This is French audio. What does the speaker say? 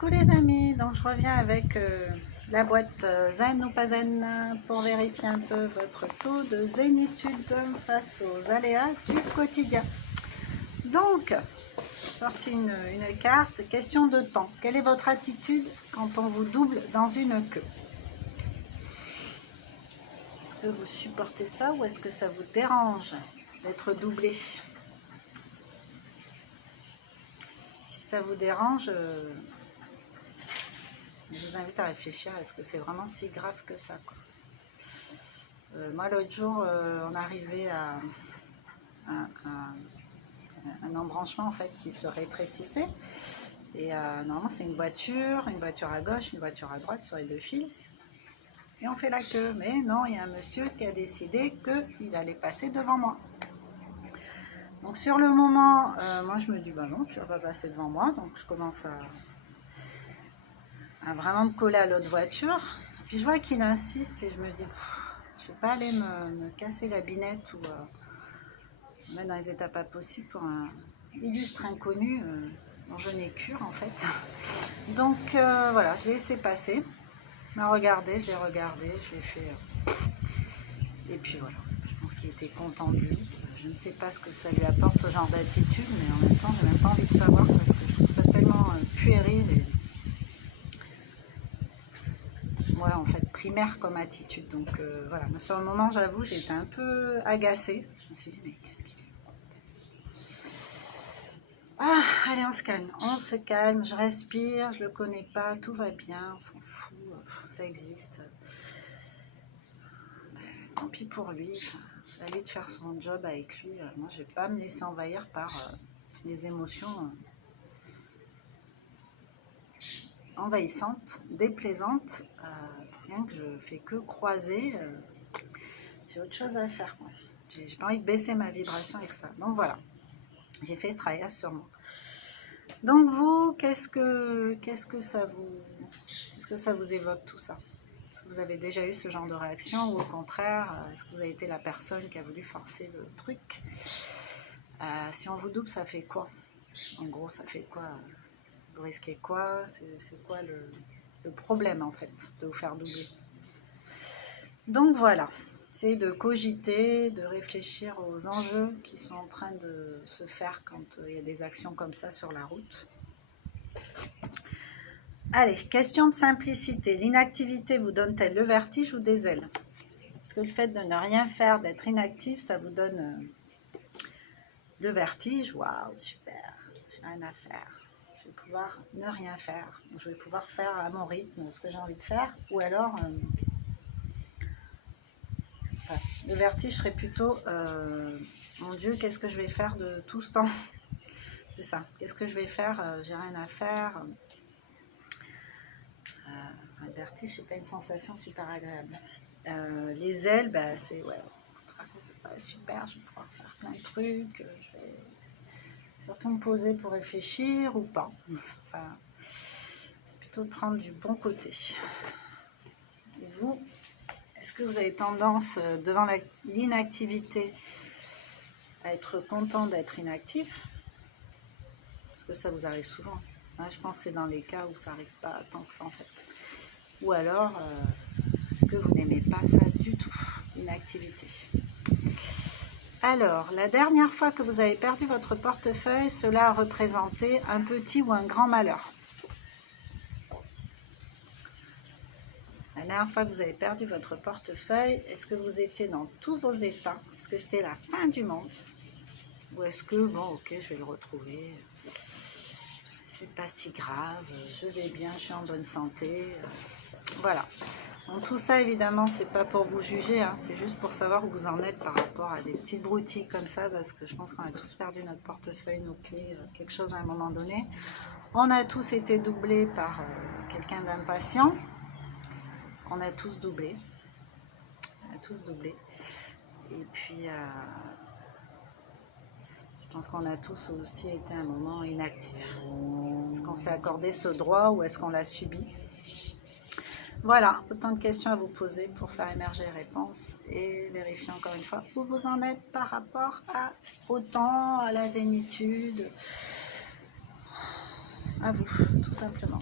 Coucou les amis, donc je reviens avec la boîte zen ou pas zen pour vérifier un peu votre taux de zénitude face aux aléas du quotidien. Donc, j'ai sorti une carte, question de temps. Quelle est votre attitude quand on vous double dans une queue? Est-ce que vous supportez ça ou est-ce que ça vous dérange d'être doublé? Si ça vous dérange, je vous invite à réfléchir, est-ce que c'est vraiment si grave que ça, quoi. Moi, l'autre jour, on arrivait à un embranchement en fait qui se rétrécissait. Et normalement, c'est une voiture à gauche, une voiture à droite sur les deux fils. Et on fait la queue. Mais non, il y a un monsieur qui a décidé qu'il allait passer devant moi. Donc sur le moment, moi je me dis, bah non, tu vas pas passer devant moi. Donc je commence à vraiment me coller à l'autre voiture. Puis je vois qu'il insiste et je me dis, je vais pas aller me casser la binette ou me mettre dans les états pas possibles pour un illustre inconnu dont je n'ai cure en fait. Donc voilà, je l'ai laissé passer. Il m'a regardé, je l'ai regardé, je l'ai fait. Et puis voilà, je pense qu'il était content de lui. Je ne sais pas ce que ça lui apporte ce genre d'attitude, mais en même temps, j'ai même pas envie de savoir parce que je trouve ça tellement puéril et ouais, en fait primaire comme attitude. Donc voilà, mais sur le moment, j'avoue, j'ai été un peu agacée. Je me suis dit, mais qu'est-ce qu'il est? Ah, allez, on se calme, je respire, je le connais pas, tout va bien, on s'en fout, ça existe. Tant pis pour lui, c'est à lui de faire son job avec lui. Moi, je vais pas me laisser envahir par les émotions envahissantes, déplaisantes. Rien que je fais que croiser, j'ai autre chose à faire. J'ai pas envie de baisser ma vibration avec ça. Donc voilà, j'ai fait ce travail sur moi. Donc vous, qu'est-ce que ça vous évoque tout ça? Est-ce que vous avez déjà eu ce genre de réaction ou au contraire, est-ce que vous avez été la personne qui a voulu forcer le truc? Si on vous double, ça fait quoi? En gros, ça fait quoi? Vous risquez quoi? C'est quoi le problème en fait de vous faire doubler? Donc voilà, essayez de cogiter, de réfléchir aux enjeux qui sont en train de se faire quand il y a des actions comme ça sur la route. Allez, question de simplicité. L'inactivité vous donne-t-elle le vertige ou des ailes? Est-ce que le fait de ne rien faire, d'être inactif, ça vous donne le vertige? Waouh, super, j'ai rien à faire. Je vais pouvoir ne rien faire. Je vais pouvoir faire à mon rythme ce que j'ai envie de faire. Ou alors, le vertige serait plutôt, mon Dieu, qu'est-ce que je vais faire de tout ce temps? C'est ça, qu'est-ce que je vais faire? J'ai rien à faire. Un vertige, c'est pas une sensation super agréable. Les ailes, bah, c'est ouais, c'est pas super, je vais pouvoir faire plein de trucs, je vais surtout me poser pour réfléchir ou pas. Enfin, c'est plutôt de prendre du bon côté. Et vous, est-ce que vous avez tendance, devant l'inactivité, à être content d'être inactif? Parce que ça vous arrive souvent. Je pense que c'est dans les cas où ça n'arrive pas tant que ça en fait. Ou alors, est-ce que vous n'aimez pas ça du tout, l'inactivité? Alors, la dernière fois que vous avez perdu votre portefeuille, cela a représenté un petit ou un grand malheur. La dernière fois que vous avez perdu votre portefeuille, est-ce que vous étiez dans tous vos états? Est-ce que c'était la fin du monde? Ou est-ce que, bon, ok, je vais le retrouver, c'est pas si grave, je vais bien, je suis en bonne santé, voilà. Donc, tout ça, évidemment, c'est pas pour vous juger, hein, c'est juste pour savoir où vous en êtes par rapport à des petites broutilles comme ça, parce que je pense qu'on a tous perdu notre portefeuille, nos clés, quelque chose à un moment donné. On a tous été doublés par quelqu'un d'impatient. On a tous doublé. On a tous doublé. Et puis, je pense qu'on a tous aussi été à un moment inactifs. Est-ce qu'on s'est accordé ce droit ou est-ce qu'on l'a subi? Voilà, autant de questions à vous poser pour faire émerger les réponses et vérifier encore une fois où vous en êtes par rapport au temps, à la zénitude, à vous, tout simplement.